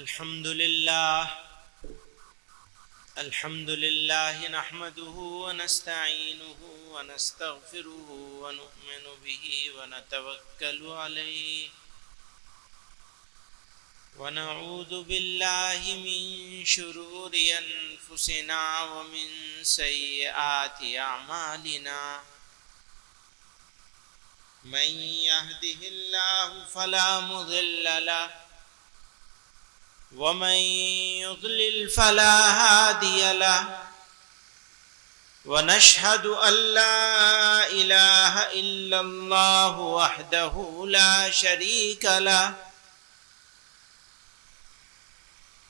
الحمد لله نحمده ونستعينه ونستغفره ونؤمن به ونتوكل عليه ونعوذ بالله من شرور أنفسنا ومن سيئات أعمالنا من يهده الله فلا مضل له ومن يضلل فلا هادي له ونشهد أن لا إله إلا الله وحده لا شريك له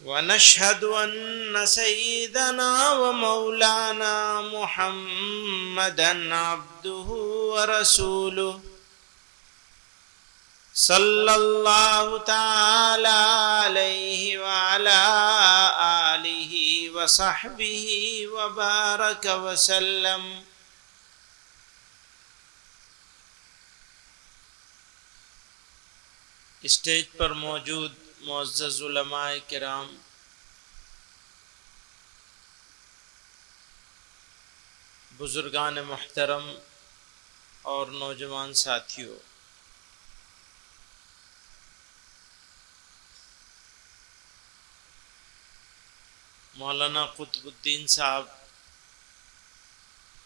ونشهد أن سيدنا ومولانا محمدا عبده ورسوله صلى الله تعالى عليه وعلى آله وصحبه وبارك وسلم. اسٹیج پر موجود معزز علماء کرام، بزرگان محترم اور نوجوان ساتھیوں، مولانا قطب الدین صاحب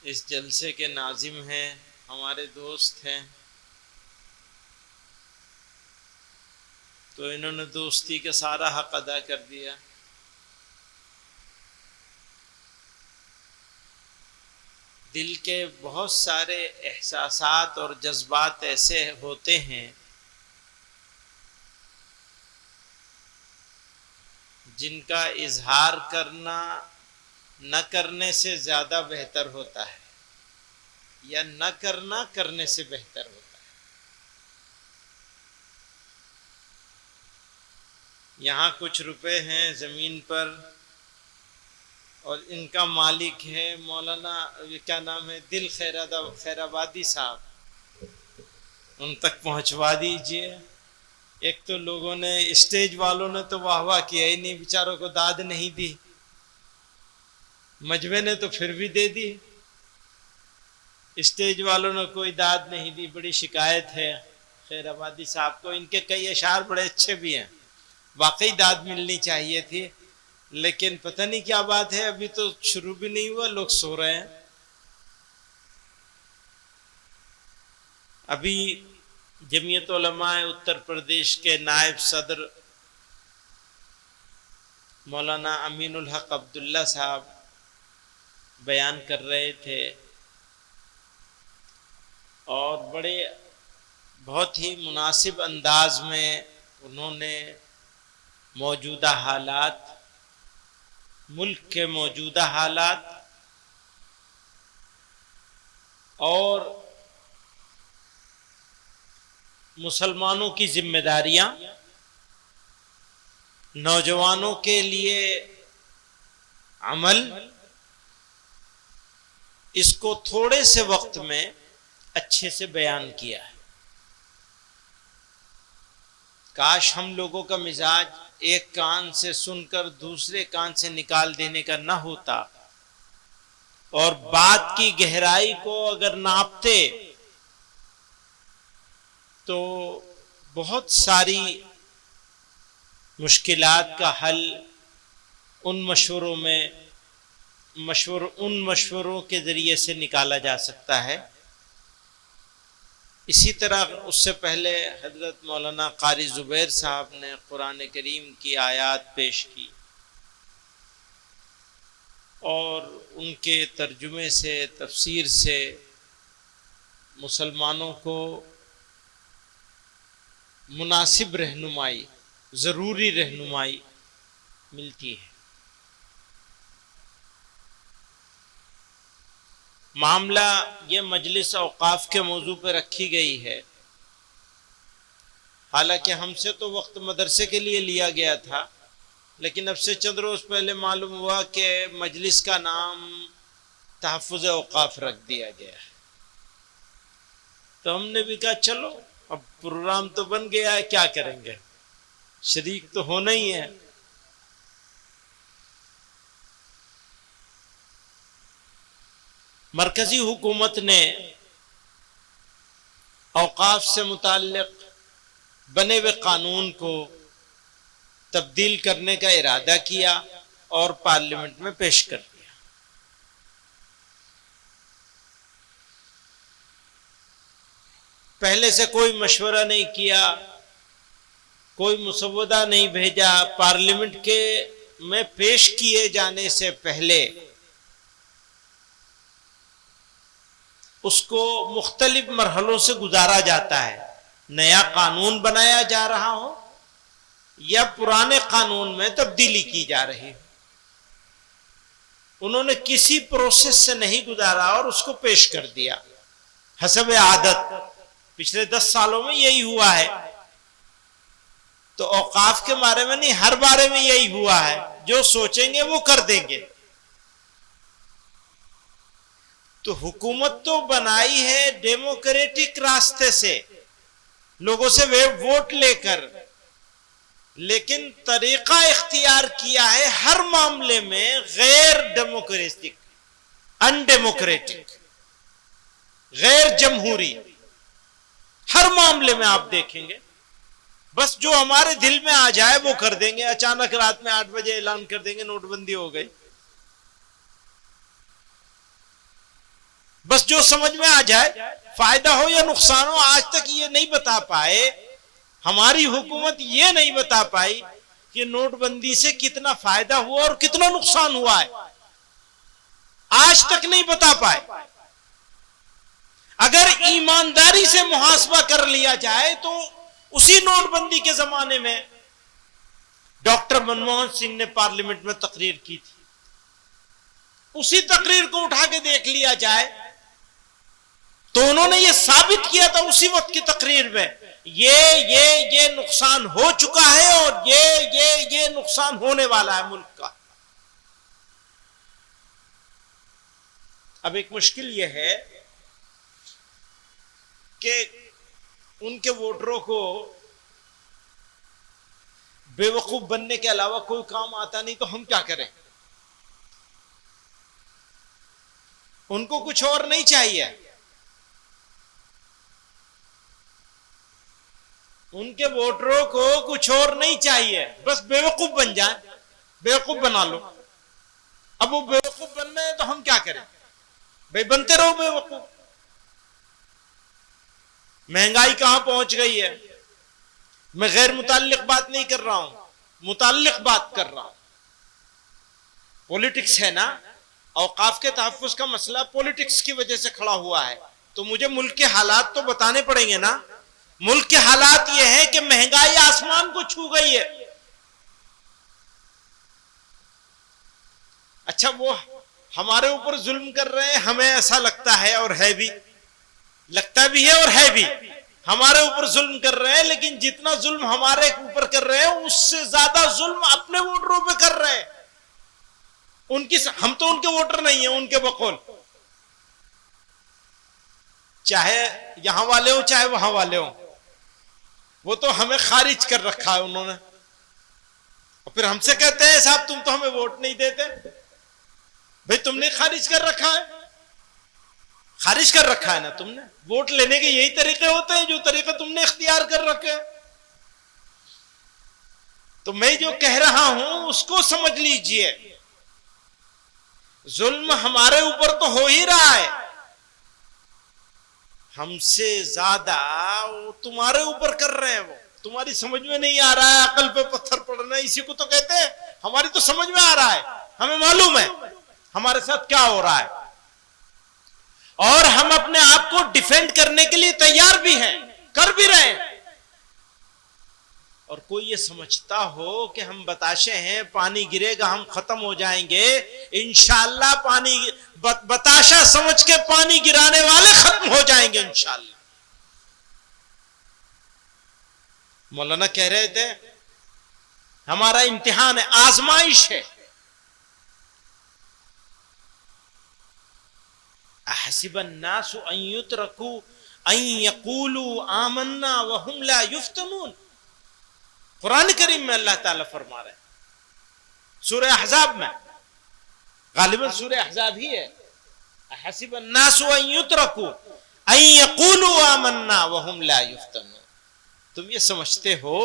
اس جلسے کے ناظم ہیں، ہمارے دوست ہیں، تو انہوں نے دوستی کا سارا حق ادا کر دیا۔ دل کے بہت سارے احساسات اور جذبات ایسے ہوتے ہیں جن کا اظہار کرنا نہ کرنے سے زیادہ بہتر ہوتا ہے، یا نہ کرنا کرنے سے بہتر ہوتا ہے۔ یہاں کچھ روپے ہیں زمین پر، اور ان کا مالک ہے مولانا کیا نام ہے، دل خیرآبادی صاحب، ان تک پہنچوا دیجئے۔ ایک تو لوگوں نے، اسٹیج والوں نے تو واہ واہ کیا ہی نہیں، بیچاروں کو داد نہیں دی، مجمع نے تو پھر بھی دے دی، اسٹیج والوں نے کوئی داد نہیں دی۔ بڑی شکایت ہے خیرآبادی صاحب کو، ان کے کئی اشعار بڑے اچھے بھی ہیں، واقعی داد ملنی چاہیے تھی، لیکن پتہ نہیں کیا بات ہے، ابھی تو شروع بھی نہیں ہوا، لوگ سو رہے ہیں۔ ابھی جمعیت علماء اتر پردیش کے نائب صدر مولانا امین الحق عبداللہ صاحب بیان کر رہے تھے، اور بہت ہی مناسب انداز میں انہوں نے موجودہ حالات، ملک کے موجودہ حالات اور مسلمانوں کی ذمہ داریاں، نوجوانوں کے لیے عمل، اس کو تھوڑے سے وقت میں اچھے سے بیان کیا ہے۔ کاش ہم لوگوں کا مزاج ایک کان سے سن کر دوسرے کان سے نکال دینے کا نہ ہوتا، اور بات کی گہرائی کو اگر ناپتے تو بہت ساری مشکلات کا حل ان مشوروں کے ذریعے سے نکالا جا سکتا ہے۔ اسی طرح اس سے پہلے حضرت مولانا قاری زبیر صاحب نے قرآن کریم کی آیات پیش کی، اور ان کے ترجمے سے، تفسیر سے مسلمانوں کو مناسب رہنمائی، ضروری رہنمائی ملتی ہے۔ معاملہ یہ مجلس اوقاف کے موضوع پہ رکھی گئی ہے، حالانکہ ہم سے تو وقت مدرسے کے لیے لیا گیا تھا، لیکن اب سے چند روز پہلے معلوم ہوا کہ مجلس کا نام تحفظ اوقاف رکھ دیا گیا ہے۔ تو ہم نے بھی کہا چلو اب پروگرام تو بن گیا ہے، کیا کریں گے، شریک تو ہونا ہی ہے، مرکزی حکومت نے اوقاف سے متعلق بنے ہوئے قانون کو تبدیل کرنے کا ارادہ کیا اور پارلیمنٹ میں پیش کر دیا۔ پہلے سے کوئی مشورہ نہیں کیا، کوئی مسودہ نہیں بھیجا، پارلیمنٹ کے میں پیش کیے جانے سے پہلے اس کو مختلف مرحلوں سے گزارا جاتا ہے۔ نیا قانون بنایا جا رہا ہو یا پرانے قانون میں تبدیلی کی جا رہی ہو، انہوں نے کسی پروسیس سے نہیں گزارا اور اس کو پیش کر دیا حسب عادت۔ پچھلے 10 سالوں میں یہی ہوا ہے، تو اوقاف کے بارے میں نہیں، ہر بارے میں یہی ہوا ہے، جو سوچیں گے وہ کر دیں گے۔ تو حکومت تو بنائی ہے ڈیموکریٹک راستے سے، لوگوں سے ووٹ لے کر، لیکن طریقہ اختیار کیا ہے ہر معاملے میں غیر ڈیموکریٹک، ان ڈیموکریٹک، غیر جمہوری۔ ہر معاملے میں آپ دیکھیں گے بس جو ہمارے دل میں آ جائے وہ کر دیں گے۔ اچانک رات میں 8 بجے اعلان کر دیں گے نوٹ بندی ہو گئی، بس جو سمجھ میں آ جائے، فائدہ ہو یا نقصان ہو۔ آج تک یہ نہیں بتا پائے، ہماری حکومت یہ نہیں بتا پائی کہ نوٹ بندی سے کتنا فائدہ ہوا اور کتنا نقصان ہوا ہے، آج تک نہیں بتا پائے۔ اگر ایمانداری سے محاسبہ کر لیا جائے تو اسی نوٹ بندی کے زمانے میں ڈاکٹر منموہن سنگھ نے پارلیمنٹ میں تقریر کی تھی، اسی تقریر کو اٹھا کے دیکھ لیا جائے تو انہوں نے یہ ثابت کیا تھا اسی وقت کی تقریر میں، یہ نقصان ہو چکا ہے اور یہ نقصان ہونے والا ہے ملک کا۔ اب ایک مشکل یہ ہے کہ ان کے ووٹروں کو بے وقوف بننے کے علاوہ کوئی کام آتا نہیں، تو ہم کیا کریں؟ ان کو کچھ اور نہیں چاہیے، ان کے ووٹروں کو کچھ اور نہیں چاہیے، بس بے وقوف بن جائیں، بے وقوف بنا لو۔ اب وہ بے وقوف بن رہے ہیں تو ہم کیا کریں؟ بھائی بنتے رہو بے وقوف۔ مہنگائی کہاں پہنچ گئی ہے؟ میں غیر متعلق بات نہیں کر رہا ہوں، متعلق بات کر رہا ہوں۔ پولیٹکس ہے نا، اوقاف کے تحفظ کا مسئلہ پولیٹکس کی وجہ سے کھڑا ہوا ہے، تو مجھے ملک کے حالات تو بتانے پڑیں گے نا۔ ملک کے حالات یہ ہیں کہ مہنگائی آسمان کو چھو گئی ہے۔ اچھا، وہ ہمارے اوپر ظلم کر رہے ہیں، ہمیں ایسا لگتا ہے اور ہے بھی، لگتا بھی ہے اور ہے بھی، ہمارے اوپر ظلم کر رہے ہیں، لیکن جتنا ظلم ہمارے اوپر کر رہے ہیں اس سے زیادہ ظلم اپنے ووٹروں پہ کر رہے ہیں۔ ہم تو ان کے ووٹر نہیں ہیں، ان کے بقول، چاہے یہاں والے ہوں چاہے وہاں والے ہوں، وہ تو ہمیں خارج کر رکھا ہے انہوں نے، اور پھر ہم سے کہتے ہیں صاحب تم تو ہمیں ووٹ نہیں دیتے۔ بھئی تم نے خارج کر رکھا ہے، خارج کر رکھا ہے نا تم نے۔ ووٹ لینے کے یہی طریقے ہوتے ہیں جو طریقے تم نے اختیار کر رکھے۔ تو میں جو کہہ رہا ہوں اس کو سمجھ لیجئے، ظلم ہمارے اوپر تو ہو ہی رہا ہے، ہم سے زیادہ وہ تمہارے اوپر کر رہے ہیں۔ وہ تمہاری سمجھ میں نہیں آ رہا ہے، عقل پہ پتھر پڑنا، اسی کو تو کہتے ہیں۔ ہماری تو سمجھ میں آ رہا ہے، ہمیں معلوم ہے ہمارے ساتھ کیا ہو رہا ہے، اور ہم اپنے آپ کو ڈیفینڈ کرنے کے لیے تیار بھی ہیں، کر بھی رہے ہیں۔ اور کوئی یہ سمجھتا ہو کہ ہم بتاشے ہیں، پانی گرے گا ہم ختم ہو جائیں گے، انشاءاللہ پانی بتاشا سمجھ کے پانی گرانے والے ختم ہو جائیں گے انشاءاللہ۔ مولانا کہہ رہے تھے ہمارا امتحان ہے، آزمائش ہے۔ احسب الناس ان يتركوا ان يقولوا آمنا وهم لا يفتنون۔ قرآن کریم میں اللہ تعالیٰ فرما رہے ہیں، سورہ احزاب میں، غالباً سورہ احزاب ہی ہے، احسب الناس ان یترکوا ان یقولوا آمنا وهم لا یفتنون. تم یہ سمجھتے ہو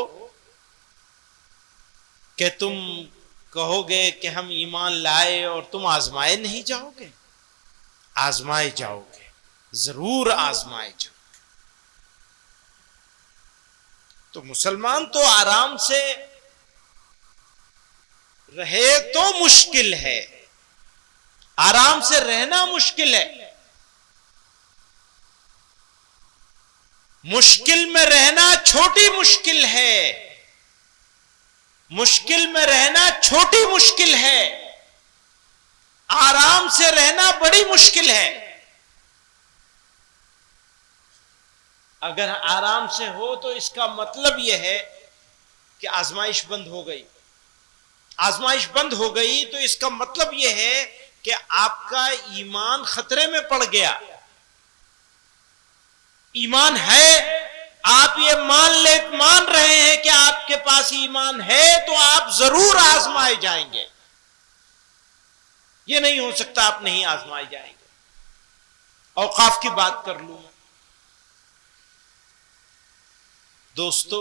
کہ تم کہو گے کہ ہم ایمان لائے اور تم آزمائے نہیں جاؤ گے؟ آزمائے جاؤ گے، ضرور آزمائے جاؤ گے. تو مسلمان تو آرام سے رہے تو مشکل ہے، آرام سے رہنا مشکل ہے. مشکل میں رہنا چھوٹی مشکل ہے، مشکل میں رہنا چھوٹی مشکل ہے، آرام سے رہنا بڑی مشکل ہے. اگر آرام سے ہو تو اس کا مطلب یہ ہے کہ آزمائش بند ہو گئی. آزمائش بند ہو گئی تو اس کا مطلب یہ ہے کہ آپ کا ایمان خطرے میں پڑ گیا. ایمان ہے، آپ یہ مان رہے ہیں کہ آپ کے پاس ایمان ہے، تو آپ ضرور آزمائے جائیں گے. یہ نہیں ہو سکتا آپ نہیں آزمائے جائیں گے. اوقاف کی بات کر لوں دوستو،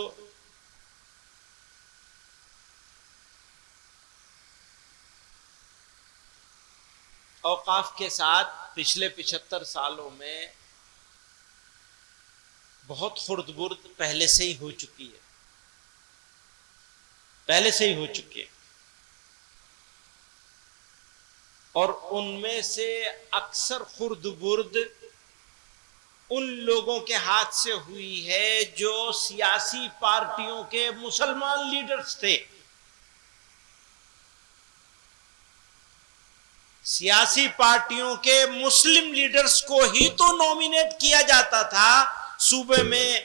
اوقاف کے ساتھ پچھلے 75 سالوں میں بہت خرد برد پہلے سے ہی ہو چکی ہے، پہلے سے ہی ہو چکی ہے. اور ان میں سے اکثر خرد برد ان لوگوں کے ہاتھ سے ہوئی ہے جو سیاسی پارٹیوں کے مسلمان لیڈرز تھے. سیاسی پارٹیوں کے مسلم لیڈرز کو ہی تو نومینیٹ کیا جاتا تھا صوبے میں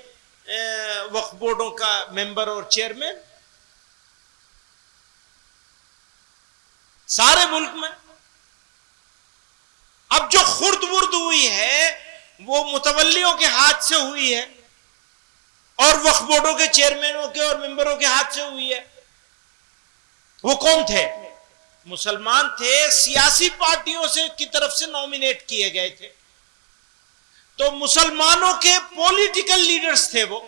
وقف بورڈوں کا ممبر اور چیئرمین، سارے ملک میں. اب جو خرد برد ہوئی ہے وہ متولیوں کے ہاتھ سے ہوئی ہے اور وقف بورڈوں کے چیئرمینوں کے اور ممبروں کے ہاتھ سے ہوئی ہے. وہ کون تھے؟ مسلمان تھے، سیاسی پارٹیوں سے کی طرف سے نومینیٹ کیے گئے تھے. تو مسلمانوں کے پولیٹیکل لیڈرز تھے وہ،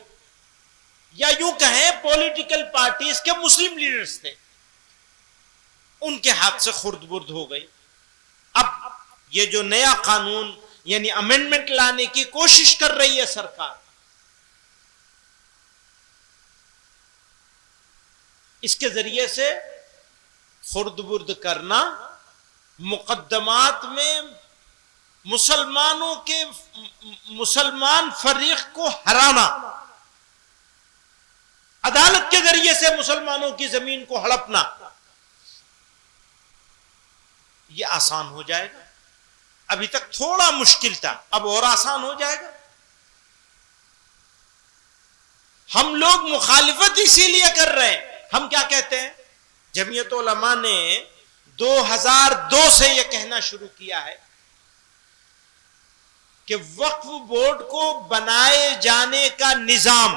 یا یوں کہیں پولیٹیکل پارٹیز کے مسلم لیڈرز تھے. ان کے ہاتھ سے خرد برد ہو گئی. اب یہ جو نیا قانون یعنی امینڈمنٹ لانے کی کوشش کر رہی ہے سرکار، اس کے ذریعے سے خرد برد کرنا، مقدمات میں مسلمانوں کے مسلمان فریق کو ہرانا، عدالت کے ذریعے سے مسلمانوں کی زمین کو ہڑپنا، یہ آسان ہو جائے گا. ابھی تک تھوڑا مشکل تھا، اب اور آسان ہو جائے گا. ہم لوگ مخالفت اسی لیے کر رہے ہیں. ہم کیا کہتے ہیں؟ جمعیت علماء نے 2002 سے یہ کہنا شروع کیا ہے کہ وقف بورڈ کو بنائے جانے کا نظام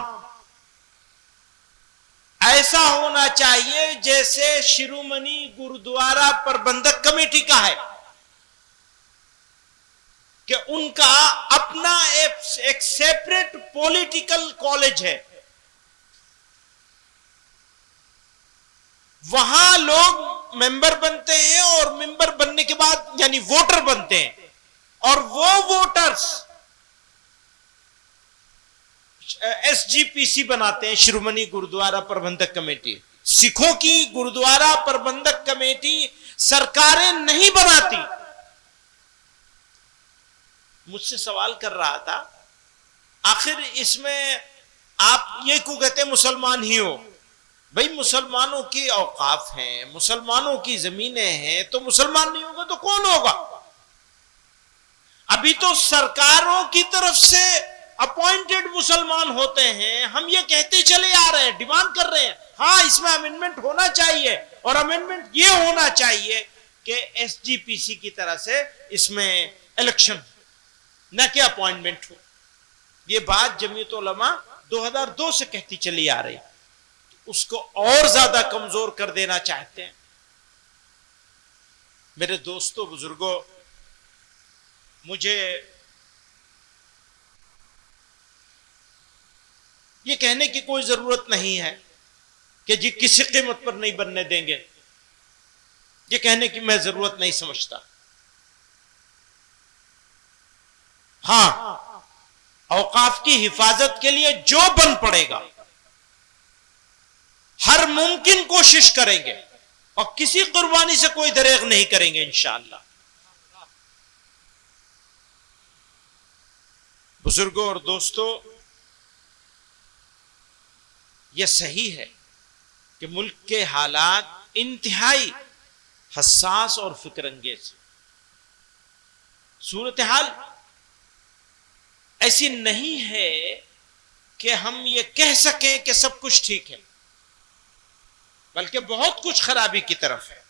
ایسا ہونا چاہیے جیسے شرومنی گرودوارا پربندھک کمیٹی کا ہے، کہ ان کا اپنا ایک سیپریٹ پولیٹیکل کالج ہے. وہاں لوگ ممبر بنتے ہیں اور ممبر بننے کے بعد یعنی ووٹر بنتے ہیں، اور وہ ووٹرز ایس جی پی سی بناتے ہیں، شرومنی گرودوارا پربندھک کمیٹی. سکھوں کی گرودوارا پربندھک کمیٹی سرکاریں نہیں بناتی. مجھ سے سوال کر رہا تھا آخر اس میں آپ یہ کیوں کہتے ہیں مسلمان ہی ہو؟ بھئی مسلمانوں کی اوقاف ہیں، مسلمانوں کی زمینیں ہیں، تو مسلمان نہیں ہوگا تو کون ہوگا؟ ابھی تو سرکاروں کی طرف سے اپوائنٹڈ مسلمان ہوتے ہیں. ہم یہ کہتے چلے آ رہے ہیں، ڈیمانڈ کر رہے ہیں ہاں اس میں امینڈمنٹ ہونا چاہیے، اور امینڈمنٹ یہ ہونا چاہیے کہ ایس جی پی سی کی طرح سے اس میں الیکشن نہ کہ اپوائنٹمنٹ ہو. یہ بات جمعیت علماء 2002 سے کہتی چلی آ رہی، اس کو اور زیادہ کمزور کر دینا چاہتے ہیں. میرے دوستو بزرگوں، مجھے یہ کہنے کی کوئی ضرورت نہیں ہے کہ جی کسی قیمت پر نہیں بننے دیں گے، یہ کہنے کی میں ضرورت نہیں سمجھتا۔ ہاں، اوقاف کی حفاظت کے لیے جو بن پڑے گا ہر ممکن کوشش کریں گے، اور کسی قربانی سے کوئی دریغ نہیں کریں گے انشاءاللہ۔ بزرگوں اور دوستو، یہ صحیح ہے کہ ملک کے حالات انتہائی حساس اور فکر انگیز، صورتحال ایسی نہیں ہے کہ ہم یہ کہہ سکیں کہ سب کچھ ٹھیک ہے، بلکہ بہت کچھ خرابی کی طرف ہے۔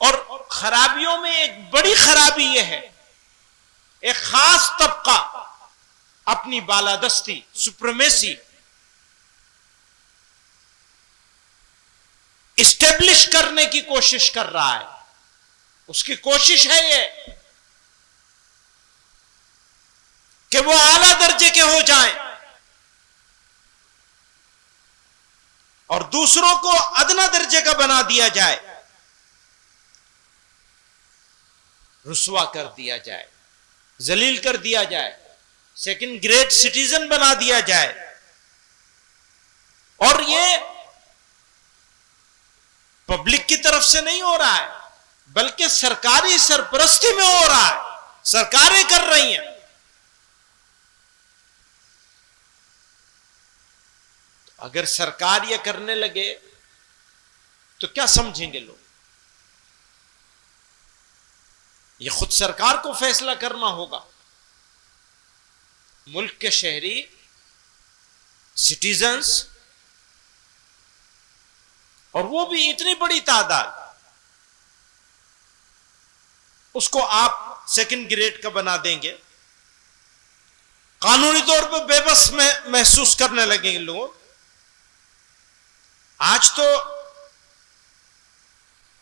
اور خرابیوں میں ایک بڑی خرابی یہ ہے، ایک خاص طبقہ اپنی بالادستی، سپریمیسی اسٹیبلش کرنے کی کوشش کر رہا ہے۔ اس کی کوشش ہے یہ کہ وہ اعلیٰ درجے کے ہو جائیں اور دوسروں کو ادنا درجے کا بنا دیا جائے، رسوا کر دیا جائے، ذلیل کر دیا جائے، سیکنڈ گریڈ سٹیزن بنا دیا جائے۔ اور یہ پبلک کی طرف سے نہیں ہو رہا ہے، بلکہ سرکاری سرپرستی میں ہو رہا ہے، سرکاریں کر رہی ہیں۔ اگر سرکار یہ کرنے لگے تو کیا سمجھیں گے لوگ؟ یہ خود سرکار کو فیصلہ کرنا ہوگا۔ ملک کے شہری، سٹیزنز، اور وہ بھی اتنی بڑی تعداد، اس کو آپ سیکنڈ گریڈ کا بنا دیں گے، قانونی طور پہ بے بس محسوس کرنے لگیں گے لوگ۔ آج تو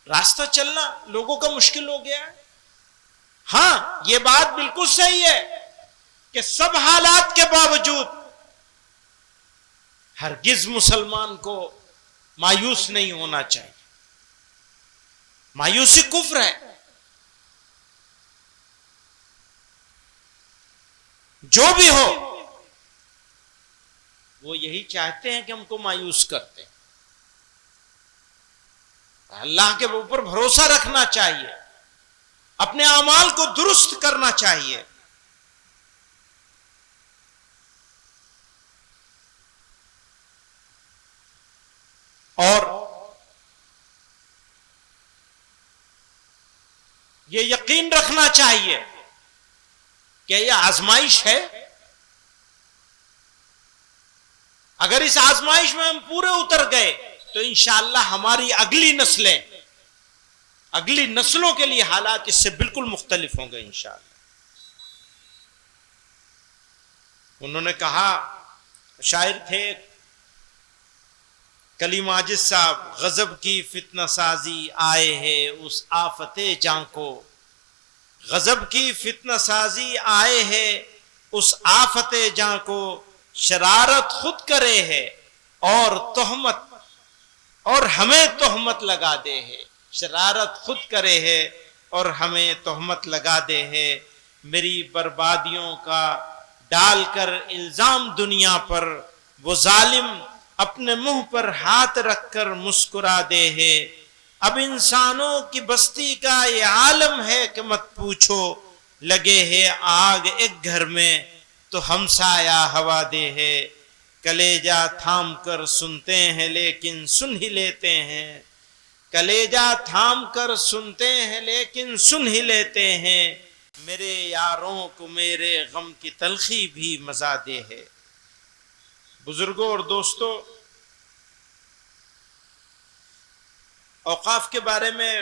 راستہ چلنا لوگوں کا مشکل ہو گیا ہے۔ ہاں، یہ بات بالکل صحیح ہے کہ سب حالات کے باوجود ہرگز مسلمان کو مایوس نہیں ہونا چاہیے۔ مایوسی کفر ہے۔ جو بھی ہو، وہ یہی چاہتے ہیں کہ ہم کو مایوس کرتے ہیں۔ اللہ کے اوپر بھروسہ رکھنا چاہیے، اپنے اعمال کو درست کرنا چاہیے۔ اور یہ یقین رکھنا چاہیے کہ یہ آزمائش ہے، اگر اس آزمائش میں ہم پورے اتر گئے تو انشاءاللہ ہماری اگلی نسلوں کے لیے حالات اس سے بالکل مختلف ہوں گے انشاءاللہ۔ انہوں نے کہا، شاعر تھے کلیم ماجد صاحب، غضب کی فتنہ سازی آئے ہے اس آفت جاں کو، غضب کی فتنہ سازی آئے ہے اس آفت جاں کو، شرارت خود کرے ہے اور ہمیں تہمت لگا دے ہے، شرارت خود کرے ہے اور ہمیں تہمت لگا دے ہے، میری بربادیوں کا ڈال کر الزام دنیا پر، وہ ظالم اپنے منہ پر ہاتھ رکھ کر مسکرا دے ہے، اب انسانوں کی بستی کا یہ عالم ہے کہ مت پوچھو، لگے ہے آگ ایک گھر میں تو ہمسایہ ہوا دے ہے، کلیجہ تھام کر سنتے ہیں لیکن سن ہی لیتے ہیں، کلیجہ تھام کر سنتے ہیں لیکن سن ہی لیتے ہیں، میرے یاروں کو میرے غم کی تلخی بھی مزہ دے ہے۔ بزرگوں اور دوستو، اوقاف کے بارے میں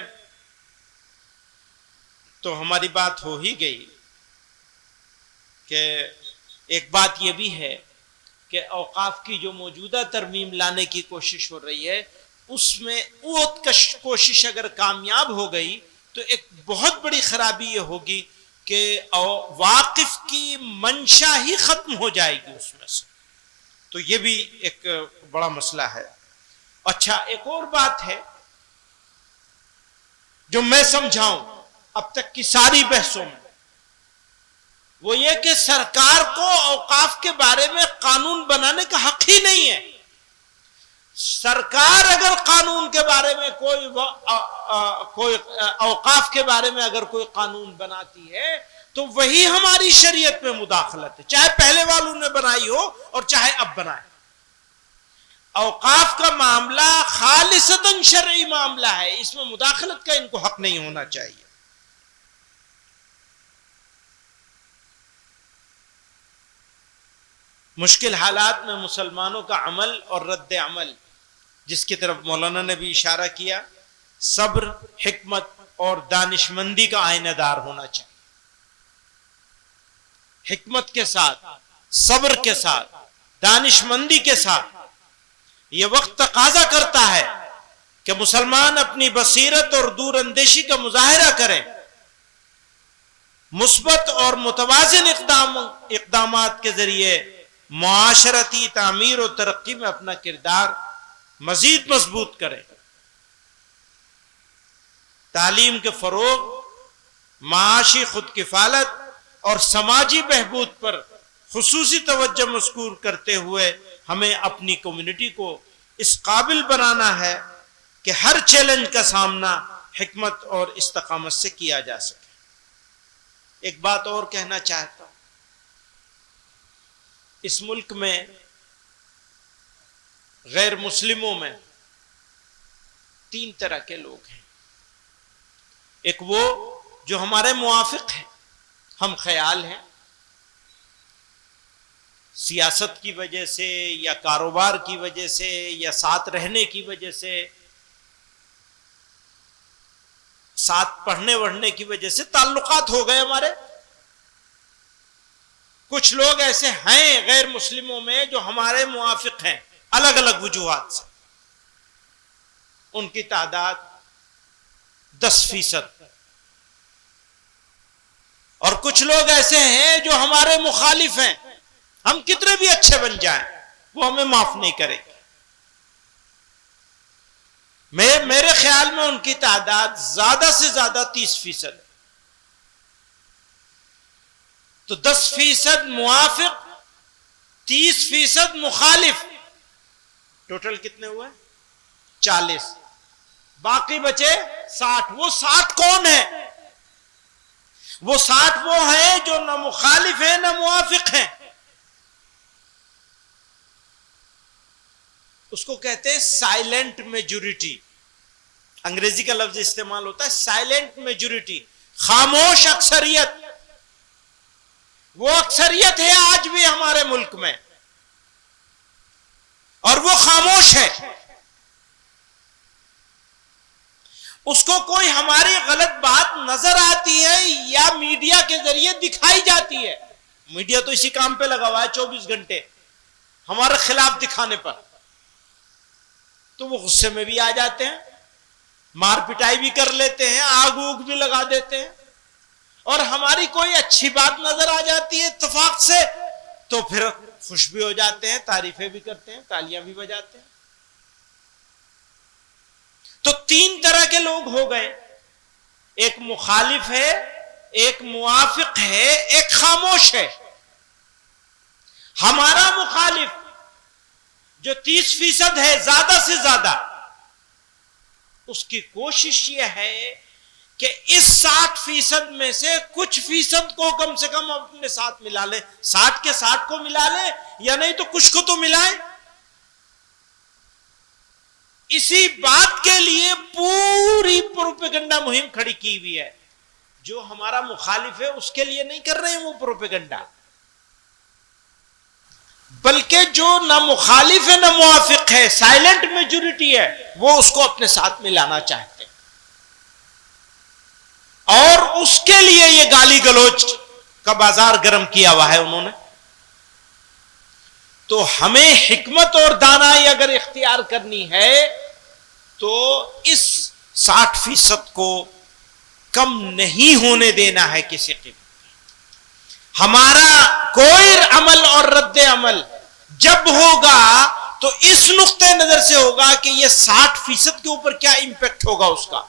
تو ہماری بات ہو ہی گئی کہ ایک بات یہ بھی ہے کہ اوقاف کی جو موجودہ ترمیم لانے کی کوشش ہو رہی ہے، اس میں وہ کوشش اگر کامیاب ہو گئی تو ایک بہت بڑی خرابی یہ ہوگی کہ واقف کی منشا ہی ختم ہو جائے گی اس میں سے. تو یہ بھی ایک بڑا مسئلہ ہے. اچھا ایک اور بات ہے جو میں سمجھاؤں اب تک کی ساری بحثوں میں، وہ یہ کہ سرکار کو اوقاف کے بارے میں قانون بنانے کا حق ہی نہیں ہے. سرکار اگر قانون کے بارے میں کوئی اوقاف کے بارے میں اگر کوئی قانون بناتی ہے تو وہی ہماری شریعت میں مداخلت ہے، چاہے پہلے والوں نے بنائی ہو اور چاہے اب بنائے. اوقاف کا معاملہ خالصتاً شرعی معاملہ ہے، اس میں مداخلت کا ان کو حق نہیں ہونا چاہیے. مشکل حالات میں مسلمانوں کا عمل اور رد عمل، جس کی طرف مولانا نے بھی اشارہ کیا، صبر، حکمت اور دانشمندی کا آئینہ دار ہونا چاہیے. حکمت کے ساتھ، صبر کے ساتھ، دانشمندی کے ساتھ. یہ وقت تقاضا کرتا ہے کہ مسلمان اپنی بصیرت اور دور اندیشی کا مظاہرہ کریں، مثبت اور متوازن اقدامات کے ذریعے معاشرتی تعمیر و ترقی میں اپنا کردار مزید مضبوط کریں. تعلیم کے فروغ، معاشی خود کفالت اور سماجی بہبود پر خصوصی توجہ مذکور کرتے ہوئے ہمیں اپنی کمیونٹی کو اس قابل بنانا ہے کہ ہر چیلنج کا سامنا حکمت اور استقامت سے کیا جا سکے. ایک بات اور کہنا چاہتا ہوں، اس ملک میں غیر مسلموں میں 3 طرح کے لوگ ہیں. ایک وہ جو ہمارے موافق ہیں، ہم خیال ہیں، سیاست کی وجہ سے یا کاروبار کی وجہ سے یا ساتھ رہنے کی وجہ سے، ساتھ پڑھنے وڑھنے کی وجہ سے تعلقات ہو گئے ہمارے. کچھ لوگ ایسے ہیں غیر مسلموں میں جو ہمارے موافق ہیں الگ الگ وجوہات سے، ان کی تعداد 10%. اور کچھ لوگ ایسے ہیں جو ہمارے مخالف ہیں، ہم کتنے بھی اچھے بن جائیں وہ ہمیں معاف نہیں کریں گے. میرے خیال میں ان کی تعداد زیادہ سے زیادہ 30%. تو 10% موافق، 30% مخالف، ٹوٹل کتنے ہوئے؟ 40. باقی بچے 60. وہ 60 کون ہیں؟ وہ 60 وہ ہیں جو نہ مخالف ہیں نہ موافق ہیں. اس کو کہتے ہیں سائلنٹ میجورٹی. انگریزی کا لفظ استعمال ہوتا ہے سائلنٹ میجورٹی، خاموش اکثریت. وہ اکثریت ہے آج بھی ہمارے ملک میں اور وہ خاموش ہے. اس کو کوئی ہماری غلط بات نظر آتی ہے یا میڈیا کے ذریعے دکھائی جاتی ہے، میڈیا تو اسی کام پہ لگا ہوا ہے 24 گھنٹے ہمارے خلاف دکھانے پر، تو وہ غصے میں بھی آ جاتے ہیں، مار پٹائی بھی کر لیتے ہیں، آگ اوگ بھی لگا دیتے ہیں. اور ہماری کوئی اچھی بات نظر آ جاتی ہے اتفاق سے تو پھر خوش بھی ہو جاتے ہیں، تعریفیں بھی کرتے ہیں، تالیاں بھی بجاتے ہیں. تو 3 طرح کے لوگ ہو گئے، ایک مخالف ہے، ایک موافق ہے، ایک خاموش ہے. ہمارا مخالف جو 30% ہے زیادہ سے زیادہ، اس کی کوشش یہ ہے کہ اس 60% میں سے کچھ فیصد کو کم سے کم اپنے ساتھ ملا لے. 60 کے 60 کو ملا لے یا نہیں تو کچھ کو تو ملائے. اسی بات کے لیے پوری پروپیگنڈا مہم کھڑی کی ہوئی ہے. جو ہمارا مخالف ہے اس کے لیے نہیں کر رہے ہیں وہ پروپیگنڈا، بلکہ جو نہ مخالف ہے نہ موافق ہے، سائلنٹ میجورٹی ہے، وہ اس کو اپنے ساتھ ملانا چاہتے ہیں اور اس کے لیے یہ گالی گلوچ کا بازار گرم کیا ہوا ہے انہوں نے. تو ہمیں حکمت اور دانائی اگر اختیار کرنی ہے تو اس 60% کو کم نہیں ہونے دینا ہے کسی قیمت۔ ہمارا کوئی عمل اور رد عمل جب ہوگا تو اس نقطۂ نظر سے ہوگا کہ یہ 60% کے اوپر کیا امپیکٹ ہوگا اس کا۔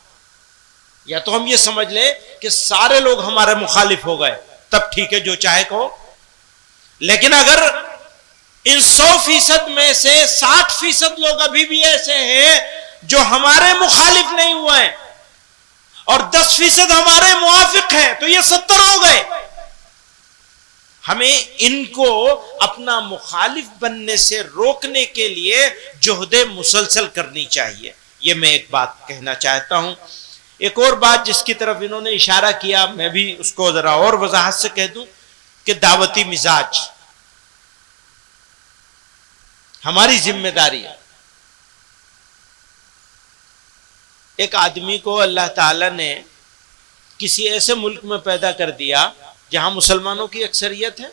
یا تو ہم یہ سمجھ لیں کہ سارے لوگ ہمارے مخالف ہو گئے، تب ٹھیک ہے جو چاہے کہو، لیکن اگر ان 100% میں سے 60% لوگ ابھی بھی ایسے ہیں جو ہمارے مخالف نہیں ہوئے ہیں اور 10% ہمارے موافق ہیں، تو یہ 70 ہو گئے۔ ہمیں ان کو اپنا مخالف بننے سے روکنے کے لیے جہد مسلسل کرنی چاہیے۔ یہ میں ایک بات کہنا چاہتا ہوں۔ ایک اور بات جس کی طرف انہوں نے اشارہ کیا، میں بھی اس کو ذرا اور وضاحت سے کہہ دوں کہ دعوتی مزاج ہماری ذمہ داری ہے۔ ایک آدمی کو اللہ تعالی نے کسی ایسے ملک میں پیدا کر دیا جہاں مسلمانوں کی اکثریت ہے،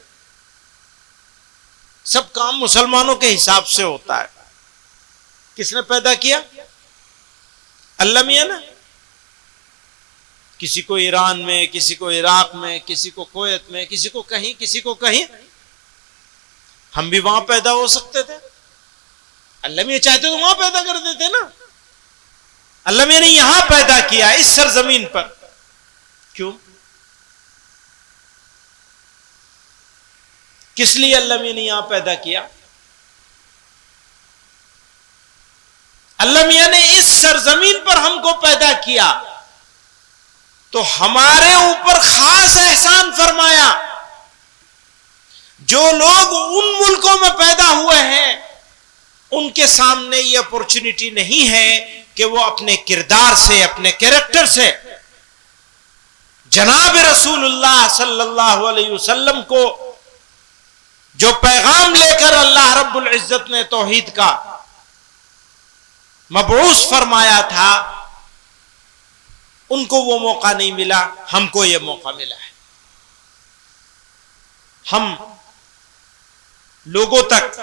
سب کام مسلمانوں کے حساب سے ہوتا ہے۔ کس نے پیدا کیا؟ اللہ میاں نے۔ کسی کو ایران میں، کسی کو عراق میں، کسی کو کویت میں، کسی کو کہیں، کسی کو کہیں۔ ہم بھی وہاں پیدا ہو سکتے تھے، اللہ میاں چاہتے تو وہاں پیدا کر دیتے نا۔ اللہ میاں نے یہاں پیدا کیا اس سرزمین پر، کیوں؟ کس لیے اللہ میاں نے یہاں پیدا کیا؟ اللہ میاں نے اس سرزمین پر ہم کو پیدا کیا تو ہمارے اوپر خاص احسان فرمایا۔ جو لوگ ان ملکوں میں پیدا ہوئے ہیں ان کے سامنے یہ اپورچونٹی نہیں ہے کہ وہ اپنے کردار سے، اپنے کیریکٹر سے جناب رسول اللہ صلی اللہ علیہ وسلم کو جو پیغام لے کر اللہ رب العزت نے توحید کا مبعوث فرمایا تھا، ان کو وہ موقع نہیں ملا، ہم کو یہ موقع ملا ہے۔ ہم لوگوں تک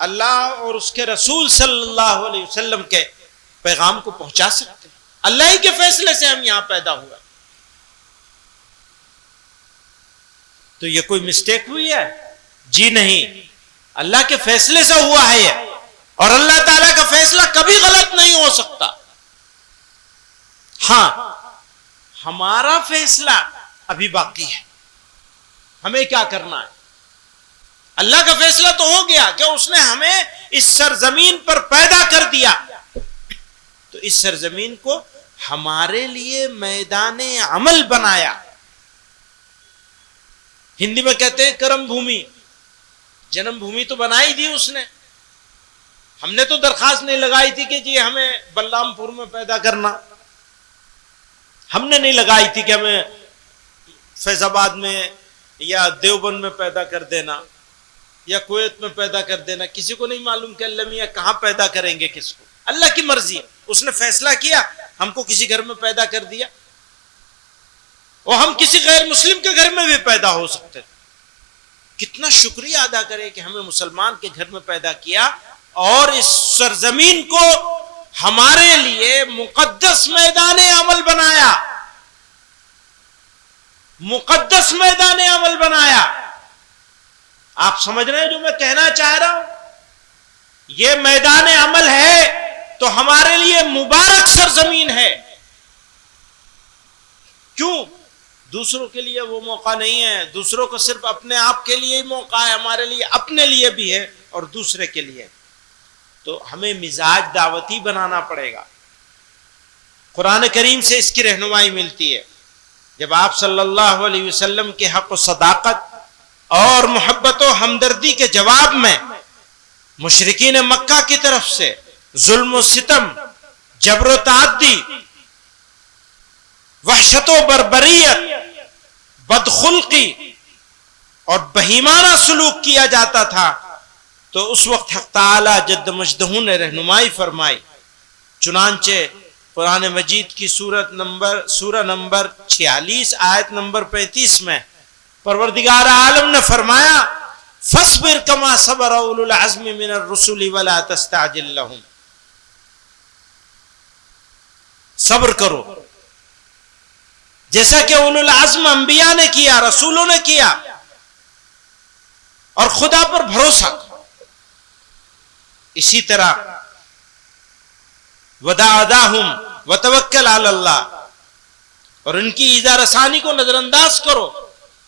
اللہ اور اس کے رسول صلی اللہ علیہ وسلم کے پیغام کو پہنچا سکتے ہیں۔ اللہ ہی کے فیصلے سے ہم یہاں پیدا ہوا، تو یہ کوئی مسٹیک ہوئی ہے؟ جی نہیں، اللہ کے فیصلے سے ہوا ہے یہ، اور اللہ تعالیٰ کا فیصلہ کبھی غلط نہیں ہو سکتا۔ ہاں، ہمارا فیصلہ ابھی باقی ہے، ہمیں کیا کرنا ہے۔ اللہ کا فیصلہ تو ہو گیا کہ اس نے ہمیں اس سرزمین پر پیدا کر دیا، تو اس سرزمین کو ہمارے لیے میدان عمل بنایا۔ ہندی میں کہتے ہیں کرم بھومی، جنم بھومی تو بنائی دی اس نے۔ ہم نے تو درخواست نہیں لگائی تھی کہ جی ہمیں بلرام پور میں پیدا کرنا، ہم نے نہیں لگائی تھی کہ ہمیں فیض آباد میں یا دیوبند میں پیدا کر دینا یا کویت میں پیدا کر دینا۔ کسی کو نہیں معلوم کہ اللہ میاں کہاں پیدا کریں گے کس کو، اللہ کی مرضی ہے۔ اس نے فیصلہ کیا، ہم کو کسی گھر میں پیدا کر دیا، اور ہم کسی غیر مسلم کے گھر میں بھی پیدا ہو سکتے تھے۔ کتنا شکریہ ادا کرے کہ ہمیں مسلمان کے گھر میں پیدا کیا اور اس سرزمین کو ہمارے لیے مقدس میدان عمل بنایا، مقدس میدان عمل بنایا۔ آپ سمجھ رہے ہیں جو میں کہنا چاہ رہا ہوں؟ یہ میدان عمل ہے تو ہمارے لیے مبارک سرزمین ہے۔ کیوں؟ دوسروں کے لیے وہ موقع نہیں ہے، دوسروں کو صرف اپنے آپ کے لیے ہی موقع ہے، ہمارے لیے اپنے لیے بھی ہے اور دوسرے کے لیے۔ تو ہمیں مزاج دعوتی بنانا پڑے گا۔ قرآن کریم سے اس کی رہنمائی ملتی ہے۔ جب آپ صلی اللہ علیہ وسلم کے حق و صداقت اور محبت و ہمدردی کے جواب میں مشرکین مکہ کی طرف سے ظلم و ستم، جبر و تعدی، وحشت و بربریت، بدخلقی اور بہیمانہ سلوک کیا جاتا تھا، تو اس وقت حق تعالی جد مجدہ نے رہنمائی فرمائی۔ چنانچہ قرآن مجید کی سورہ نمبر 46 آیت نمبر 35 میں پروردگار عالم نے فرمایا فَاصْبِرْ كَمَا صَبَرَ أُولُو الْعَزْمِ مِنَ الرُّسُلِ وَلَا تَسْتَعْجِلْ لَهُمْ، صبر کرو، جیسا کہ اولو العزم انبیاء نے کیا، رسولوں نے کیا، اور خدا پر بھروسہ کرو۔ اسی طرح وَدَعَدَاهُمْ وَتَوَكَّلْ عَلَى اللَّهِ، اور ان کی ایذا رسانی کو نظر انداز کرو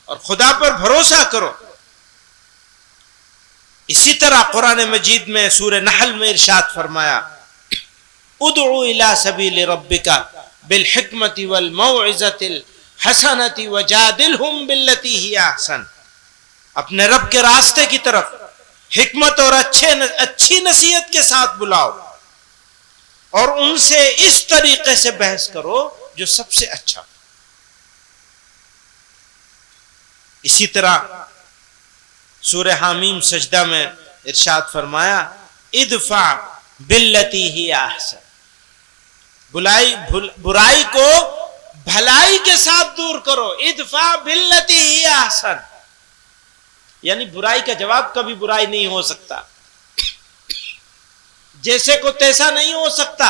اور خدا پر بھروسہ کرو۔ اسی طرح قرآن مجید میں سورہ نحل میں ارشاد فرمایا ادعو الی سبیل ربک بالحکمت والموعظۃ الحسنۃ وجادلہم باللتی ہی احسن، اپنے رب کے راستے کی طرف حکمت اور اچھی نصیحت کے ساتھ بلاؤ، اور ان سے اس طریقے سے بحث کرو جو سب سے اچھا۔ اسی طرح سورہ حامیم سجدہ میں ارشاد فرمایا ادفع باللتی ہی احسن، برائی کو بھلائی کے ساتھ دور کرو۔ ادفع باللتی ہی احسن، یعنی برائی کا جواب کبھی برائی نہیں ہو سکتا، جیسے کو تیسا نہیں ہو سکتا،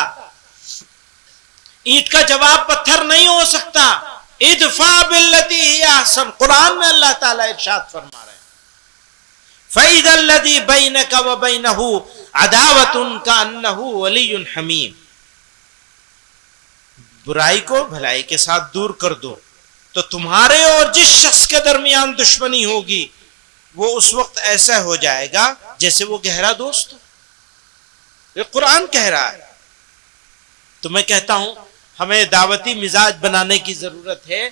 اینٹ کا جواب پتھر نہیں ہو سکتا۔ ادفع باللتی ہی احسن، قرآن میں اللہ تعالیٰ ارشاد فرما رہے ہیں فَإِذَا الَّذِي بَيْنَكَ وَبَيْنَهُ عَدَاوَةٌ كَأَنَّهُ وَلِيٌّ حَمِيمٌ، برائی کو بھلائی کے ساتھ دور کر دو تو تمہارے اور جس شخص کے درمیان دشمنی ہوگی وہ اس وقت ایسا ہو جائے گا جیسے وہ گہرا دوست ہو۔ یہ قرآن کہہ رہا ہے۔ تو میں کہتا ہوں ہمیں دعوتی مزاج بنانے کی ضرورت ہے،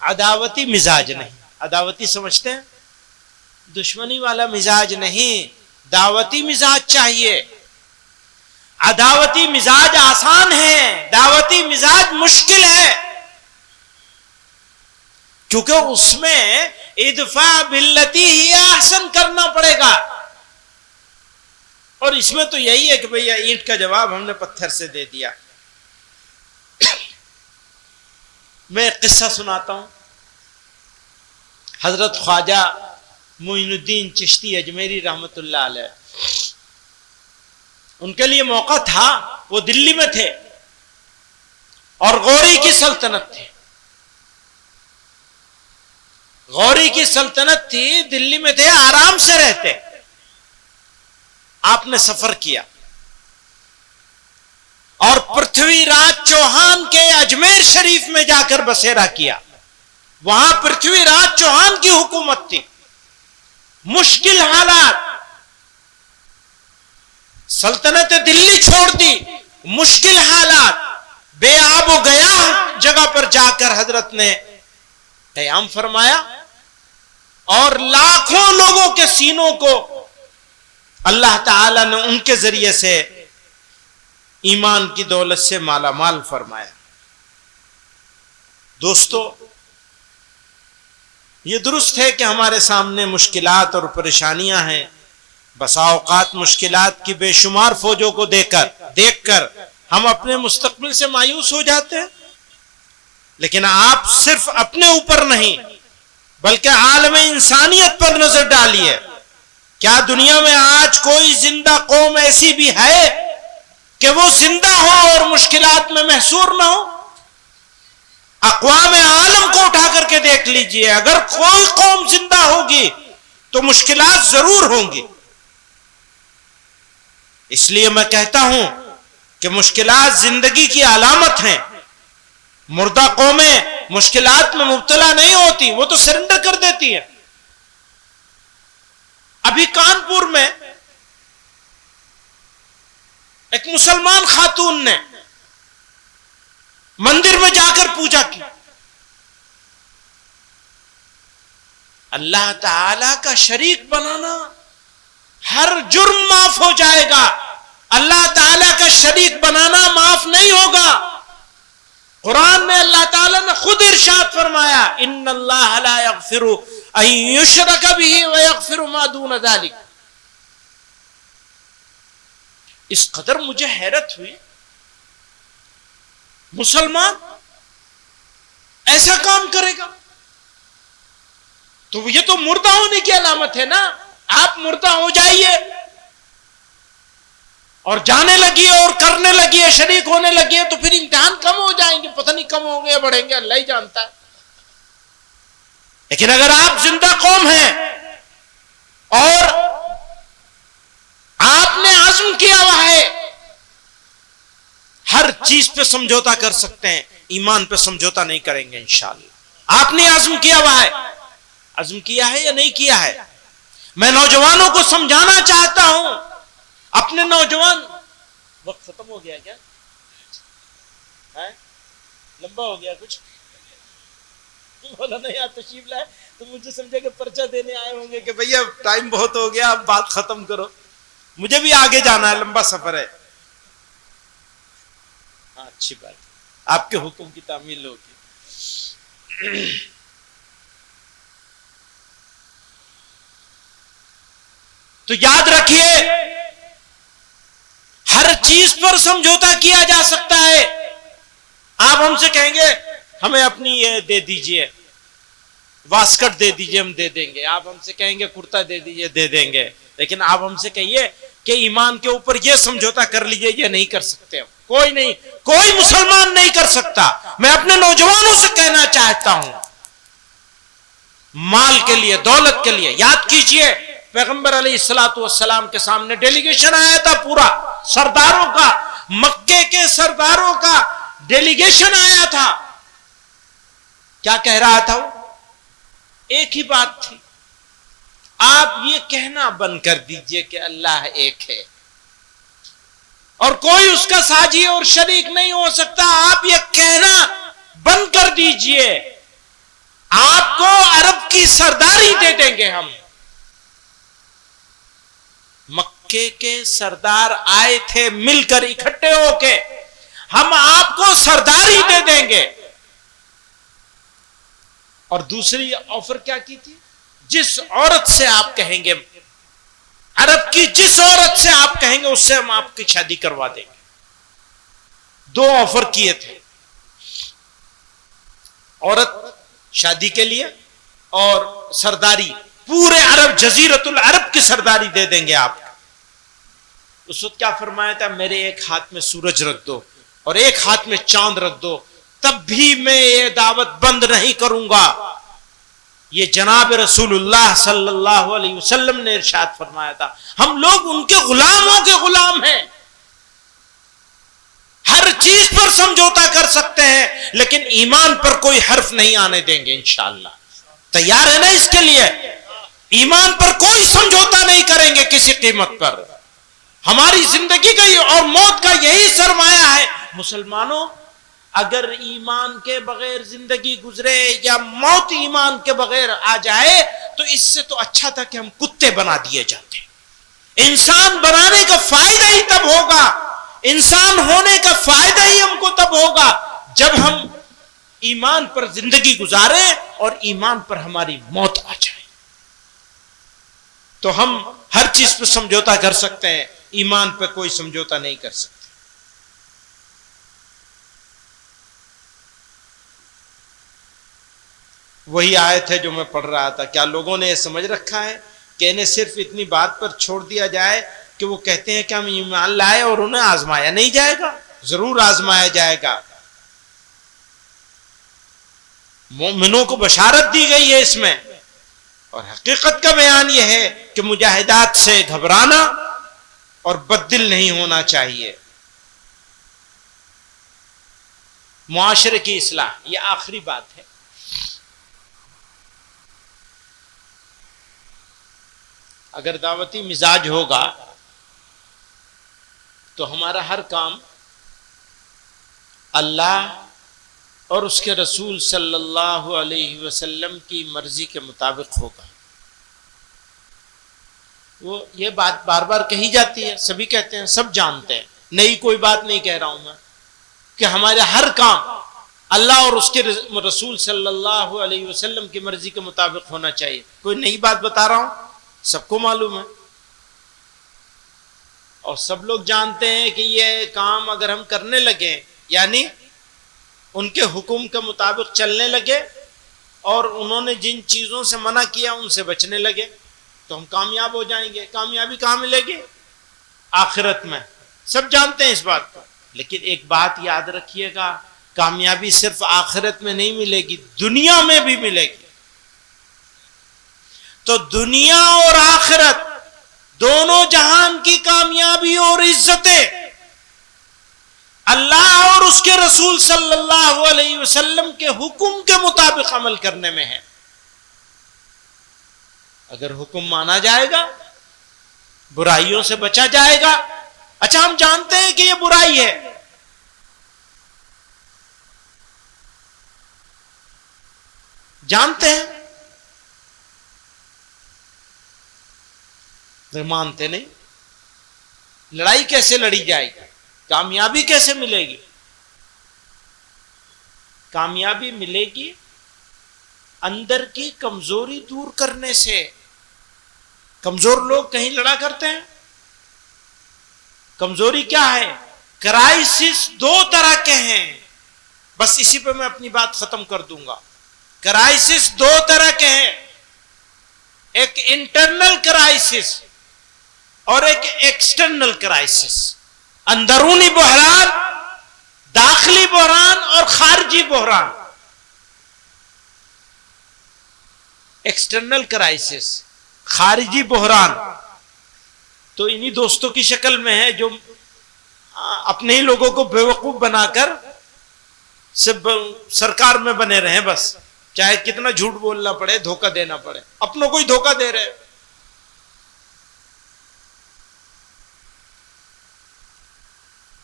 عداوتی مزاج نہیں۔ عداوتی سمجھتے ہیں؟ دشمنی والا مزاج نہیں، دعوتی مزاج چاہیے۔ عداوتی مزاج آسان ہے، دعوتی مزاج مشکل ہے، کیونکہ اس میں ادفع باللتی ہی احسن کرنا پڑے گا، اور اس میں تو یہی ہے کہ بھئی اینٹ کا جواب ہم نے پتھر سے دے دیا۔ میں ایک قصہ سناتا ہوں۔ حضرت خواجہ معین الدین چشتی اجمیری رحمت اللہ علیہ، ان کے لیے موقع تھا، وہ دلی میں تھے اور غوری کی سلطنت تھی، غوری کی سلطنت تھی، دلی میں تھے، آرام سے رہتے۔ آپ نے سفر کیا اور پرتھوی راج چوہان کے اجمیر شریف میں جا کر بسیرا کیا۔ وہاں پرتھوی راج چوہان کی حکومت تھی، مشکل حالات، سلطنت دلی چھوڑ دی، مشکل حالات، بے آب و گیا جگہ پر جا کر حضرت نے قیام فرمایا اور لاکھوں لوگوں کے سینوں کو اللہ تعالیٰ نے ان کے ذریعے سے ایمان کی دولت سے مالا مال فرمایا۔ دوستو، یہ درست ہے کہ ہمارے سامنے مشکلات اور پریشانیاں ہیں، بسا اوقات مشکلات کی بے شمار فوجوں کو دیکھ کر ہم اپنے مستقبل سے مایوس ہو جاتے ہیں، لیکن آپ صرف اپنے اوپر نہیں بلکہ عالم انسانیت پر نظر ڈالیے۔ کیا دنیا میں آج کوئی زندہ قوم ایسی بھی ہے کہ وہ زندہ ہو اور مشکلات میں محصور نہ ہو؟ اقوام عالم کو اٹھا کر کے دیکھ لیجئے، اگر کوئی قوم زندہ ہوگی تو مشکلات ضرور ہوں گی۔ اس لیے میں کہتا ہوں کہ مشکلات زندگی کی علامت ہیں۔ مردہ قومیں مشکلات میں مبتلا نہیں ہوتی، وہ تو سرنڈر کر دیتی ہیں۔ ابھی کانپور میں ایک مسلمان خاتون نے مندر میں جا کر پوجا کی، اللہ تعالی کا شریک بنانا، ہر جرم معاف ہو جائے گا، اللہ تعالی کا شریک بنانا معاف نہیں ہوگا۔ قرآن میں اللہ تعالیٰ نے خود ارشاد فرمایا ان اللہ لا یغفر ان یشرک بہ ویغفر ما دون ذلک۔ اس قدر مجھے حیرت ہوئی، مسلمان ایسا کام کرے گا؟ تو یہ تو مردہ ہونے کی علامت ہے نا۔ آپ مردہ ہو جائیے اور جانے لگیے اور کرنے لگیے، شریک ہونے لگیے، تو پھر امتحان کم ہو جائیں گے، پتہ نہیں کم ہوں گے یا بڑھیں گے، اللہ ہی جانتا ہے۔ لیکن اگر آپ زندہ قوم ہیں اور آپ نے عزم کیا ہوا ہے، ہر چیز پہ سمجھوتا کر سکتے ہیں، ایمان پہ سمجھوتا نہیں کریں گے انشاءاللہ۔ آپ نے عزم کیا ہوا ہے، عزم کیا ہے یا نہیں کیا ہے؟ میں نوجوانوں کو سمجھانا چاہتا ہوں، اپنے نوجوان، وقت ختم ہو گیا کیا؟ لمبا ہو گیا کچھ؟ بولا نہیں آپ تشریف لائے تو مجھے سمجھا کہ پرچہ دینے آئے ہوں گے کہ بھیا ٹائم بہت ہو گیا، اب بات ختم کرو، مجھے بھی آگے جانا ہے، لمبا سفر ہے۔ ہاں اچھی بات، آپ کے حکم کی تعمیل ہوگی۔ تو یاد رکھیے ہر چیز پر سمجھوتا کیا جا سکتا ہے۔ آپ ہم سے کہیں گے ہمیں اپنی یہ دے دیجئے، واسکٹ دے دیجئے، ہم دے دیں گے۔ آپ ہم سے کہیں گے کرتا دے دیجئے، دے دیں گے۔ لیکن آپ ہم سے کہیے کہ ایمان کے اوپر یہ سمجھوتا کر لیجئے، یہ نہیں کر سکتے، کوئی نہیں، کوئی مسلمان نہیں کر سکتا۔ میں اپنے نوجوانوں سے کہنا چاہتا ہوں، مال کے لیے، دولت کے لیے، یاد کیجئے پیغمبر علیہ السلام کے سامنے ڈیلیگیشن آیا تھا، پورا سرداروں کا، مکے کے سرداروں کا ڈیلیگیشن آیا تھا۔ کیا کہہ رہا تھا وہ؟ ایک ہی بات تھی، آپ یہ کہنا بند کر دیجئے کہ اللہ ایک ہے اور کوئی اس کا ساجی اور شریک نہیں ہو سکتا۔ آپ یہ کہنا بند کر دیجئے، آپ کو عرب کی سرداری دے دیں گے ہم۔ مکے کے سردار آئے تھے مل کر اکٹھے ہو کے، ہم آپ کو سرداری دے دیں گے۔ اور دوسری آفر کیا کی تھی؟ جس عورت سے آپ کہیں گے، عرب کی جس عورت سے آپ کہیں گے اس سے ہم آپ کی شادی کروا دیں گے۔ دو آفر کیے تھے، عورت شادی کے لیے اور سرداری، پورے عرب جزیرت العرب کی سرداری دے دیں گے آپ۔ اس وقت کیا فرمایا تھا؟ میرے ایک ہاتھ میں سورج رکھ دو اور ایک ہاتھ میں چاند رکھ دو، تب بھی میں یہ دعوت بند نہیں کروں گا۔ یہ جناب رسول اللہ صلی اللہ علیہ وسلم نے ارشاد فرمایا تھا۔ ہم لوگ ان کے غلاموں کے غلام ہیں، ہر چیز پر سمجھوتا کر سکتے ہیں لیکن ایمان پر کوئی حرف نہیں آنے دیں گے انشاءاللہ۔ تیار ہے نا اس کے لیے؟ ایمان پر کوئی سمجھوتا نہیں کریں گے کسی قیمت پر۔ ہماری زندگی کا اور موت کا یہی سرمایہ ہے۔ مسلمانوں، اگر ایمان کے بغیر زندگی گزرے یا موت ایمان کے بغیر آ جائے تو اس سے تو اچھا تھا کہ ہم کتے بنا دیے جاتے۔ انسان بنانے کا فائدہ ہی تب ہوگا، انسان ہونے کا فائدہ ہی ہم کو تب ہوگا جب ہم ایمان پر زندگی گزاریں اور ایمان پر ہماری موت آ جائے۔ تو ہم ہر چیز پہ سمجھوتا کر سکتے ہیں، ایمان پہ کوئی سمجھوتا نہیں کر سکتے۔ وہی آیت ہے جو میں پڑھ رہا تھا۔ کیا لوگوں نے یہ سمجھ رکھا ہے کہ انہیں صرف اتنی بات پر چھوڑ دیا جائے کہ وہ کہتے ہیں کہ ہم ایمان لائے اور انہیں آزمایا نہیں جائے گا؟ ضرور آزمایا جائے گا۔ مومنوں کو بشارت دی گئی ہے اس میں، اور حقیقت کا بیان یہ ہے کہ مجاہدات سے گھبرانا اور بددل نہیں ہونا چاہیے۔ معاشرے کی اصلاح، یہ آخری بات ہے۔ اگر دعوتی مزاج ہوگا تو ہمارا ہر کام اللہ اور اس کے رسول صلی اللہ علیہ وسلم کی مرضی کے مطابق ہوگا۔ وہ یہ بات بار بار کہی جاتی ہے، سبھی کہتے ہیں، سب جانتے ہیں، نئی کوئی بات نہیں کہہ رہا ہوں میں، کہ ہمارا ہر کام اللہ اور اس کے رسول صلی اللہ علیہ وسلم کی مرضی کے مطابق ہونا چاہیے۔ کوئی نئی بات بتا رہا ہوں، سب کو معلوم ہے اور سب لوگ جانتے ہیں کہ یہ کام اگر ہم کرنے لگے، یعنی ان کے حکم کے مطابق چلنے لگے اور انہوں نے جن چیزوں سے منع کیا ان سے بچنے لگے تو ہم کامیاب ہو جائیں گے۔ کامیابی کہاں ملے گی؟ آخرت میں۔ سب جانتے ہیں اس بات کو، لیکن ایک بات یاد رکھیے گا، کامیابی صرف آخرت میں نہیں ملے گی، دنیا میں بھی ملے گی۔ تو دنیا اور آخرت دونوں جہان کی کامیابی اور عزتیں اللہ اور اس کے رسول صلی اللہ علیہ وسلم کے حکم کے مطابق عمل کرنے میں ہے. اگر حکم مانا جائے گا برائیوں سے بچا جائے گا. اچھا ہم جانتے ہیں کہ یہ برائی ہے, جانتے ہیں, مانتے نہیں. لڑائی کیسے لڑی جائے گی؟ کامیابی کیسے ملے گی؟ کامیابی ملے گی اندر کی کمزوری دور کرنے سے. کمزور لوگ کہیں لڑا کرتے ہیں؟ کمزوری کیا ہے؟ کرائسس دو طرح کے ہیں, بس اسی پہ میں اپنی بات ختم کر دوں گا. کرائسس دو طرح کے ہیں, ایک انٹرنل کرائسس اور ایک ایکسٹرنل کرائسس. اندرونی بحران, داخلی بحران اور خارجی بحران. ایکسٹرنل کرائسس, خارجی بحران تو انہی دوستوں کی شکل میں ہے جو اپنے ہی لوگوں کو بیوقوف بنا کر سب سرکار میں بنے رہے, بس چاہے کتنا جھوٹ بولنا پڑے, دھوکہ دینا پڑے, اپنوں کو ہی دھوکہ دے رہے.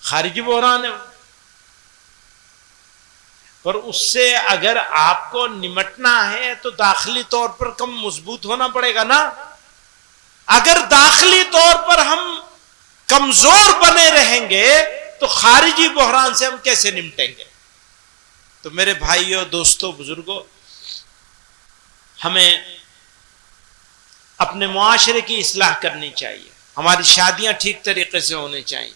خارجی بحران ہے. پر اس سے اگر آپ کو نمٹنا ہے تو داخلی طور پر کم مضبوط ہونا پڑے گا نا. اگر داخلی طور پر ہم کمزور بنے رہیں گے تو خارجی بحران سے ہم کیسے نمٹیں گے؟ تو میرے بھائیوں, دوستوں, بزرگوں, ہمیں اپنے معاشرے کی اصلاح کرنی چاہیے. ہماری شادیاں ٹھیک طریقے سے ہونی چاہیے,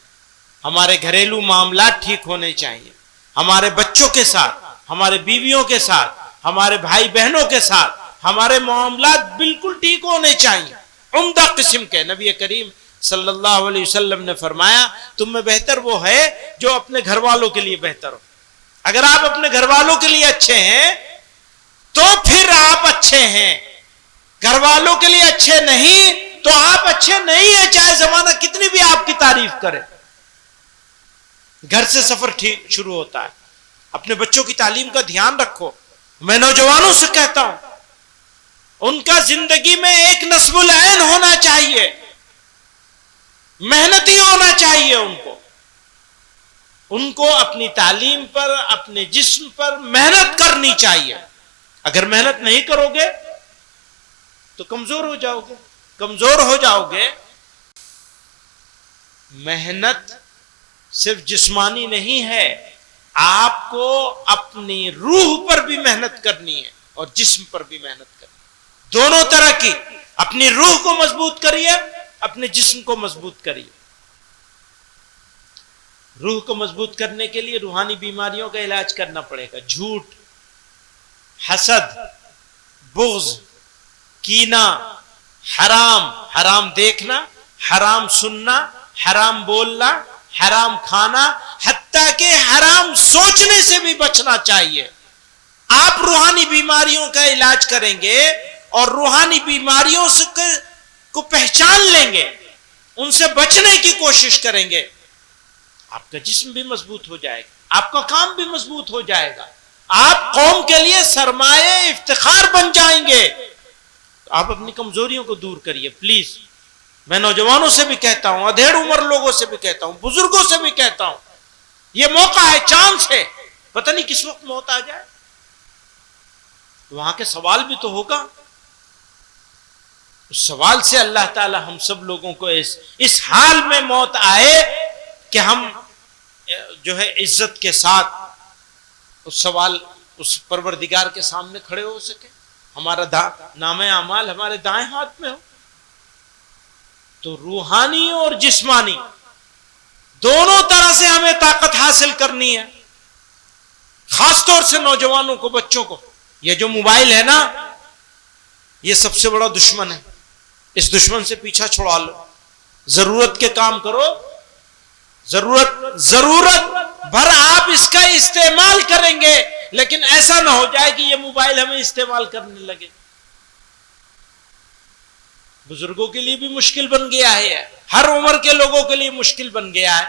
ہمارے گھریلو معاملات ٹھیک ہونے چاہیے, ہمارے بچوں کے ساتھ, ہمارے بیویوں کے ساتھ, ہمارے بھائی بہنوں کے ساتھ ہمارے معاملات بالکل ٹھیک ہونے چاہیے, عمدہ قسم کے. نبی کریم صلی اللہ علیہ وسلم نے فرمایا تم میں بہتر وہ ہے جو اپنے گھر والوں کے لیے بہتر ہو. اگر آپ اپنے گھر والوں کے لیے اچھے ہیں تو پھر آپ اچھے ہیں. گھر والوں کے لیے اچھے نہیں تو آپ اچھے نہیں ہیں, چاہے زمانہ کتنی بھی آپ کی تعریف کرے. گھر سے سفر ٹھیک شروع ہوتا ہے. اپنے بچوں کی تعلیم کا دھیان رکھو. میں نوجوانوں سے کہتا ہوں ان کا زندگی میں ایک نصب العین ہونا چاہیے, محنتی ہونا چاہیے. ان کو اپنی تعلیم پر, اپنے جسم پر محنت کرنی چاہیے. اگر محنت نہیں کرو گے تو کمزور ہو جاؤ گے. کمزور ہو جاؤ گے. محنت صرف جسمانی نہیں ہے, آپ کو اپنی روح پر بھی محنت کرنی ہے اور جسم پر بھی محنت کرنی ہے. دونوں طرح کی. اپنی روح کو مضبوط کریے, اپنے جسم کو مضبوط کریے. روح کو مضبوط کرنے کے لیے روحانی بیماریوں کا علاج کرنا پڑے گا. جھوٹ, حسد, بغض, کینہ, حرام دیکھنا, حرام سننا, حرام بولنا, حرام کھانا, حتیٰ کہ حرام سوچنے سے بھی بچنا چاہیے. آپ روحانی بیماریوں کا علاج کریں گے اور روحانی بیماریوں سے کو پہچان لیں گے, ان سے بچنے کی کوشش کریں گے, آپ کا جسم بھی مضبوط ہو جائے گا, آپ کا کام بھی مضبوط ہو جائے گا, آپ قوم کے لیے سرمایہ افتخار بن جائیں گے. آپ اپنی کمزوریوں کو دور کریے پلیز. میں نوجوانوں سے بھی کہتا ہوں, ادھیڑ عمر لوگوں سے بھی کہتا ہوں, بزرگوں سے بھی کہتا ہوں, یہ موقع ہے, چانس ہے, پتہ نہیں کس وقت موت آ جائے. وہاں کے سوال بھی تو ہوگا. اس سوال سے اللہ تعالی ہم سب لوگوں کو اس حال میں موت آئے کہ ہم جو ہے عزت کے ساتھ اس سوال, اس پروردگار کے سامنے کھڑے ہو سکے. ہمارا نام اعمال ہمارے دائیں ہاتھ میں ہو. تو روحانی اور جسمانی دونوں طرح سے ہمیں طاقت حاصل کرنی ہے. خاص طور سے نوجوانوں کو, بچوں کو. یہ جو موبائل ہے نا, یہ سب سے بڑا دشمن ہے. اس دشمن سے پیچھا چھڑا لو. ضرورت کے کام کرو, ضرورت بھر آپ اس کا استعمال کریں گے, لیکن ایسا نہ ہو جائے کہ یہ موبائل ہمیں استعمال کرنے لگے. بزرگوں کے لیے بھی مشکل بن گیا ہے، ہر عمر کے لوگوں کے لیے مشکل بن گیا ہے،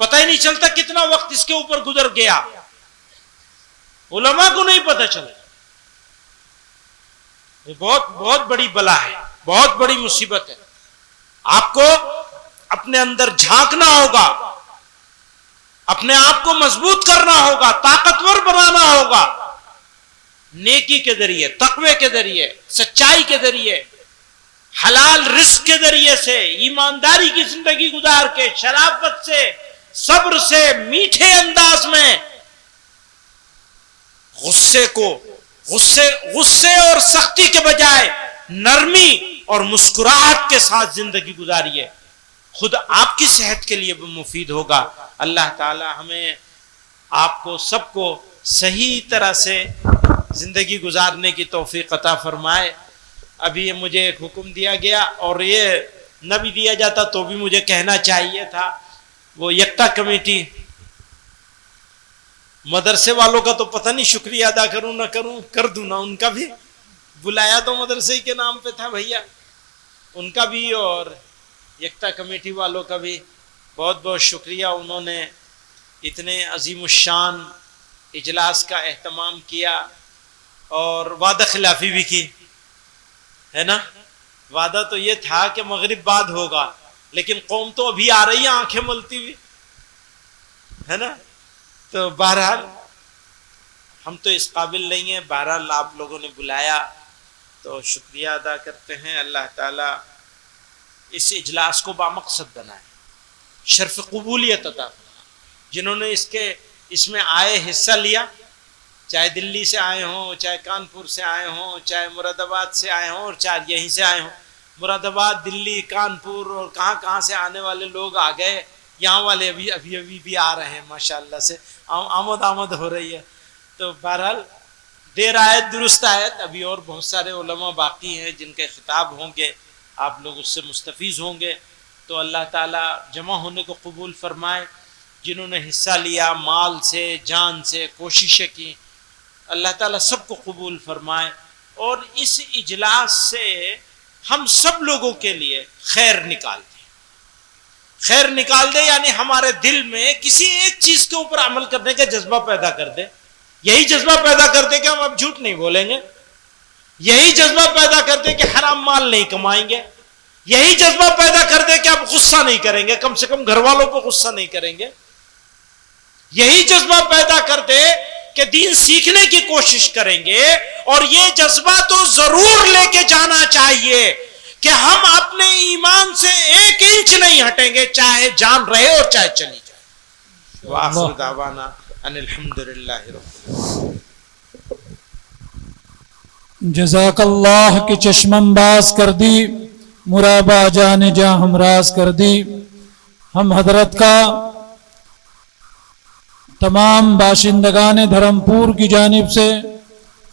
پتہ ہی نہیں چلتا کتنا وقت اس کے اوپر گزر گیا، علماء کو نہیں پتہ چلتا۔ یہ بہت بڑی بلا ہے، بہت بڑی مصیبت ہے۔ آپ کو اپنے اندر جھانکنا ہوگا، اپنے آپ کو مضبوط کرنا ہوگا، طاقتور بنانا ہوگا، نیکی کے ذریعے، تقوی کے ذریعے، سچائی کے ذریعے، حلال رزق کے ذریعے سے، ایمانداری کی زندگی گزار کے، شرافت سے، صبر سے، میٹھے انداز میں، غصے اور سختی کے بجائے نرمی اور مسکراہٹ کے ساتھ زندگی گزاریے، خود آپ کی صحت کے لیے بھی مفید ہوگا۔ اللہ تعالی ہمیں آپ کو سب کو صحیح طرح سے زندگی گزارنے کی توفیق عطا فرمائے۔ ابھی مجھے ایک حکم دیا گیا، اور یہ نہ بھی دیا جاتا تو بھی مجھے کہنا چاہیے تھا، وہ یکتا کمیٹی مدرسے والوں کا تو پتہ نہیں شکریہ ادا کروں نہ کروں، کر دوں نا، ان کا بھی بلایا تو مدرسے کے نام پہ تھا بھیا، ان کا بھی اور یکتا کمیٹی والوں کا بھی بہت بہت شکریہ۔ انہوں نے اتنے عظیم الشان اجلاس کا اہتمام کیا اور وعدہ خلافی بھی کی ہے نا۔ وعدہ تو یہ تھا کہ مغرب بعد ہوگا، لیکن قوم تو ابھی آ رہی ہے آنکھیں ملتی ہوئی ہے نا۔ تو بہرحال ہم تو اس قابل نہیں ہیں، بہرحال آپ لوگوں نے بلایا تو شکریہ ادا کرتے ہیں۔ اللہ تعالیٰ اس اجلاس کو بامقصد بنائے، شرف قبولیت عطا فرمائے۔ جنہوں نے اس میں آئے حصہ لیا، چاہے دلی سے آئے ہوں، چاہے کانپور سے آئے ہوں، چاہے مراد آباد سے آئے ہوں، اور چاہے یہیں سے آئے ہوں، مراد آباد، دلی، کانپور اور کہاں سے آنے والے لوگ آ گئے، یہاں والے ابھی بھی آ رہے ہیں، ماشاءاللہ سے آمد ہو رہی ہے۔ تو بہرحال دیر آیت درست آیت، ابھی اور بہت سارے علماء باقی ہیں جن کے خطاب ہوں گے، آپ لوگ اس سے مستفیض ہوں گے۔ تو اللہ تعالیٰ جمع ہونے کو قبول فرمائے۔ جنہوں نے حصہ لیا مال سے، جان سے، کوششیں کی، اللہ تعالیٰ سب کو قبول فرمائے، اور اس اجلاس سے ہم سب لوگوں کے لیے خیر نکال دے، خیر نکال دے، یعنی ہمارے دل میں کسی ایک چیز کے اوپر عمل کرنے کا جذبہ پیدا کر دے۔ یہی جذبہ پیدا کر دے کہ ہم اب جھوٹ نہیں بولیں گے، یہی جذبہ پیدا کر دے کہ حرام مال نہیں کمائیں گے، یہی جذبہ پیدا کر دے کہ اب غصہ نہیں کریں گے، کم سے کم گھر والوں پہ غصہ نہیں کریں گے، یہی جذبہ پیدا کر دے کہ دین سیکھنے کی کوشش کریں گے۔ اور یہ جذبہ تو ضرور لے کے جانا چاہیے کہ ہم اپنے ایمان سے 1 انچ نہیں ہٹیں گے، چاہے جان رہے اور چاہے چلی جائے۔ وآخر دعوانا ان الحمدللہ رب العالمین۔ جزاک اللہ کی چشمم باز کر دی، مرابع جان جاں ہمراز کر دی۔ ہم حضرت کا تمام باشندگان دھرمپور کی جانب سے،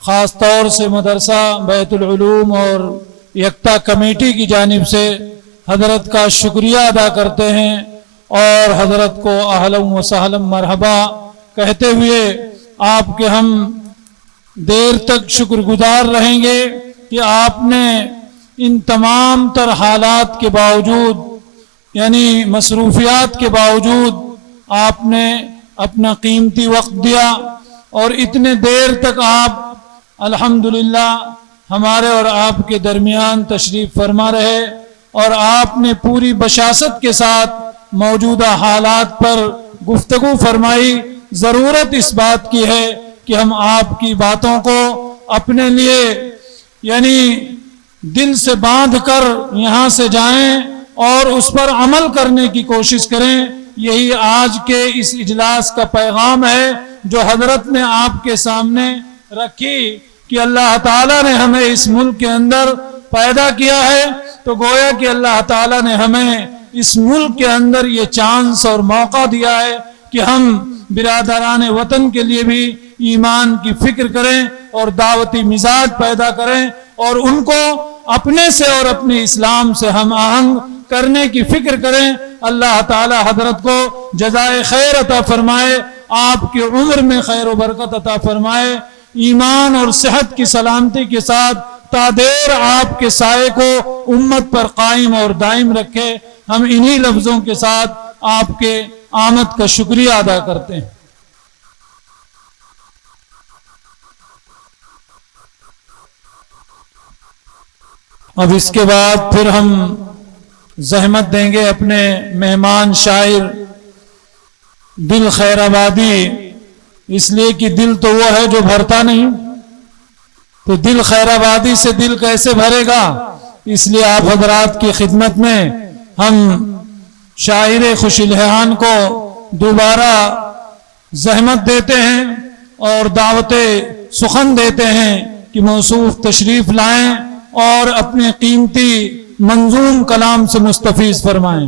خاص طور سے مدرسہ بیت العلوم اور یکتا کمیٹی کی جانب سے حضرت کا شکریہ ادا کرتے ہیں، اور حضرت کو اہلا و سہلا مرحبا کہتے ہوئے آپ کے ہم دیر تک شکر گزار رہیں گے کہ آپ نے ان تمام تر حالات کے باوجود، یعنی مصروفیات کے باوجود، آپ نے اپنا قیمتی وقت دیا، اور اتنے دیر تک آپ الحمدللہ ہمارے اور آپ کے درمیان تشریف فرما رہے، اور آپ نے پوری بشاست کے ساتھ موجودہ حالات پر گفتگو فرمائی۔ ضرورت اس بات کی ہے کہ ہم آپ کی باتوں کو اپنے لیے یعنی دل سے باندھ کر یہاں سے جائیں اور اس پر عمل کرنے کی کوشش کریں۔ یہی آج کے اس اجلاس کا پیغام ہے جو حضرت نے آپ کے سامنے رکھی، کہ اللہ تعالیٰ نے ہمیں اس ملک کے اندر پیدا کیا ہے، تو گویا کہ اللہ تعالیٰ نے ہمیں اس ملک کے اندر یہ چانس اور موقع دیا ہے کہ ہم برادران وطن کے لیے بھی ایمان کی فکر کریں اور دعوتی مزاج پیدا کریں، اور ان کو اپنے سے اور اپنے اسلام سے ہم آہنگ کرنے کی فکر کریں۔ اللہ تعالی حضرت کو جزائے خیر عطا فرمائے، آپ کی عمر میں خیر و برکت عطا فرمائے، ایمان اور صحت کی سلامتی کے ساتھ تا دیر آپ کے سائے کو امت پر قائم اور دائم رکھے۔ ہم انہی لفظوں کے ساتھ آپ کے آمد کا شکریہ ادا کرتے ہیں۔ اب اس کے بعد پھر ہم زحمت دیں گے اپنے مہمان شاعر دل خیر آبادی، اس لیے کہ دل تو وہ ہے جو بھرتا نہیں، تو دل خیر آبادی سے دل کیسے بھرے گا؟ اس لیے آپ حضرات کی خدمت میں ہم شاعر خوش الہان کو دوبارہ زحمت دیتے ہیں اور دعوت سخن دیتے ہیں کہ موصوف تشریف لائیں اور اپنے قیمتی منظوم کلام سے مستفیض فرمائیں۔